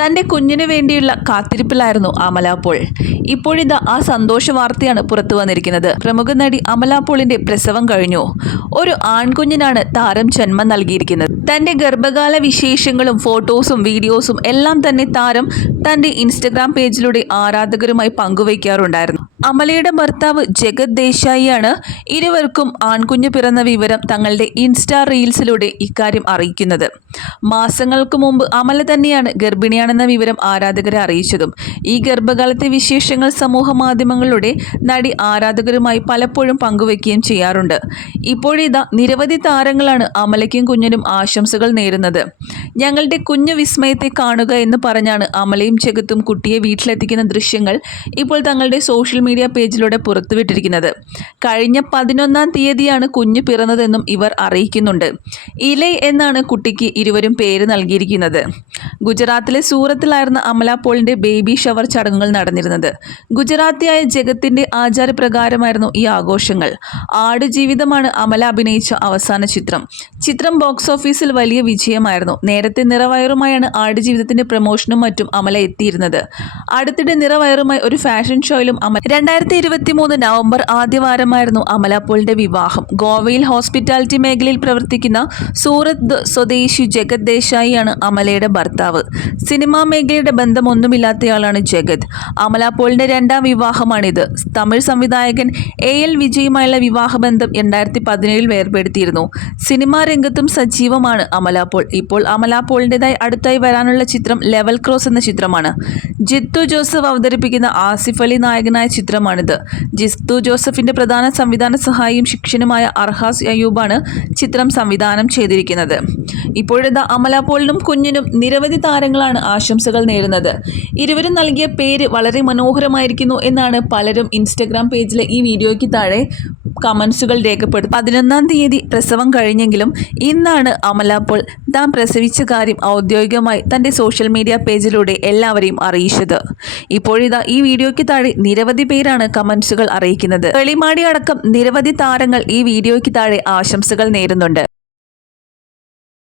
തന്റെ കുഞ്ഞിന് വേണ്ടിയുള്ള കാത്തിരിപ്പിലായിരുന്നു അമല പോൾ ഇപ്പോഴിതാ ആ സന്തോഷ വാർത്തയാണ് പുറത്തു വന്നിരിക്കുന്നത്. പ്രമുഖ നടി അമല പോളിന്റെ പ്രസവം കഴിഞ്ഞു. ഒരു ആൺകുഞ്ഞിനാണ് താരം ജന്മം നൽകിയിരിക്കുന്നത്. തന്റെ ഗർഭകാല വിശേഷങ്ങളും ഫോട്ടോസും വീഡിയോസും എല്ലാം തന്നെ താരം തന്റെ ഇൻസ്റ്റഗ്രാം പേജിലൂടെ ആരാധകരുമായി പങ്കുവയ്ക്കാറുണ്ടായിരുന്നു. അമലയുടെ ഭർത്താവ് ജഗത് ദേശായിയാണ് ഇരുവർക്കും ആൺകുഞ്ഞ് പിറന്ന വിവരം തങ്ങളുടെ ഇൻസ്റ്റാ റീൽസിലൂടെ ഇക്കാര്യം അറിയിക്കുന്നത്. മാസങ്ങൾക്ക് മുമ്പ് അമല തന്നെയാണ് ഗർഭിണിയാണെന്ന വിവരം ആരാധകരെ അറിയിച്ചതും. ഈ ഗർഭകാലത്തെ വിശേഷങ്ങൾ സമൂഹ മാധ്യമങ്ങളിലൂടെ നടി ആരാധകരുമായി പലപ്പോഴും പങ്കുവയ്ക്കുകയും ചെയ്യാറുണ്ട്. ഇപ്പോഴിതാ നിരവധി താരങ്ങളാണ് അമലയ്ക്കും കുഞ്ഞിനും ആശംസകൾ നേരുന്നത്. ഞങ്ങളുടെ കുഞ്ഞു വിസ്മയത്തെ കാണുക എന്ന് പറഞ്ഞാണ് അമലയും ചെകുത്തും കുട്ടിയെ വീട്ടിലെത്തിക്കുന്ന ദൃശ്യങ്ങൾ ഇപ്പോൾ തങ്ങളുടെ സോഷ്യൽ മീഡിയ പേജിലൂടെ പുറത്തുവിട്ടിരിക്കുന്നത്. കഴിഞ്ഞ പതിനൊന്നാം തീയതിയാണ് കുഞ്ഞ് പിറന്നതെന്നും ഇവർ അറിയിക്കുന്നുണ്ട്. ഇലൈ എന്നാണ് കുട്ടിക്ക് ഇരുവരും പേര് നൽകിയിരിക്കുന്നത്. ഗുജറാത്തിലെ സൂറത്തിലായിരുന്ന അമല പോളിന്റെ ബേബി ഷവർ ചടങ്ങുകൾ നടന്നിരുന്നത്. ഗുജറാത്തിയായ ജഗത്തിന്റെ ആചാരപ്രകാരമായിരുന്നു ഈ ആഘോഷങ്ങൾ. ആടുജീവിതമാണ് അമല അഭിനയിച്ച അവസാന ചിത്രം. ചിത്രം ബോക്സ് ഓഫീസിൽ വലിയ വിജയമായിരുന്നു. നേരത്തെ നിറവയറുമായാണ് ആടുജീവിതത്തിന്റെ പ്രമോഷനും മറ്റും അമല എത്തിയിരുന്നത്. അടുത്തിടെ നിറവയറുമായി ഒരു ഫാഷൻ ഷോയിലും അമല രണ്ടായിരത്തി ഇരുപത്തി മൂന്ന് നവംബർ ആദ്യവാരമായിരുന്നു അമല പോളിന്റെ വിവാഹം. ഗോവയിൽ ഹോസ്പിറ്റാലിറ്റി മേഖലയിൽ പ്രവർത്തിക്കുന്ന സൂറത്ത് സ്വദേശി ജഗത് ദേശായിയാണ് അമലയുടെ ഭർത്താവ്. സിനിമാ മേഖലയുടെ ബന്ധമൊന്നുമില്ലാത്തയാളാണ് ജഗത്. അമല പോളിന്റെ രണ്ടാം വിവാഹമാണിത്. തമിഴ് സംവിധായകൻ എ എൽ വിജയുമായുള്ള വിവാഹബന്ധം രണ്ടായിരത്തി പതിനേഴിൽ വേർപെടുത്തിയിരുന്നു. സിനിമാ രംഗത്തും സജീവമാണ് അമല പോൾ. ഇപ്പോൾ അമല പോളിന്റെതായി അടുത്തായി വരാനുള്ള ചിത്രം ലെവൽ ക്രോസ് എന്ന ചിത്രമാണ്. ജിത്തു ജോസഫ് അവതരിപ്പിക്കുന്ന ആസിഫ് അലി നായകനായ ചിത്രമാണിത്. ജിത്തു ജോസഫിന്റെ പ്രധാന സംവിധാന സഹായിയും ശിക്ഷനുമായ അർഹാസ് അയ്യൂബാണ് ചിത്രം സംവിധാനം ചെയ്തിരിക്കുന്നത്. ഇപ്പോഴത്തെ അമല പോളിനും കുഞ്ഞിനും നിരവധി താരങ്ങളാണ് ആശംസകൾ നേരുന്നത്. ഇരുവരും നൽകിയ പേര് വളരെ മനോഹരമായിരിക്കുന്നു എന്നാണ് പലരും ഇൻസ്റ്റഗ്രാം പേജിലെ ഈ വീഡിയോയ്ക്ക് താഴെ കമൻസുകൾ രേഖപ്പെടുത്തി. പതിനൊന്നാം തീയതി പ്രസവം കഴിഞ്ഞെങ്കിലും ഇന്നാണ് അമല പോൾ താൻ പ്രസവിച്ച കാര്യം ഔദ്യോഗികമായി തന്റെ സോഷ്യൽ മീഡിയ പേജിലൂടെ എല്ലാവരെയും അറിയിച്ചത്. ഇപ്പോഴിതാ ഈ വീഡിയോയ്ക്ക് താഴെ നിരവധി പേരാണ് കമൻസുകൾ അറിയിക്കുന്നത്. വെളിമാടി അടക്കം നിരവധി താരങ്ങൾ ഈ വീഡിയോയ്ക്ക് താഴെ ആശംസകൾ നേരുന്നുണ്ട്.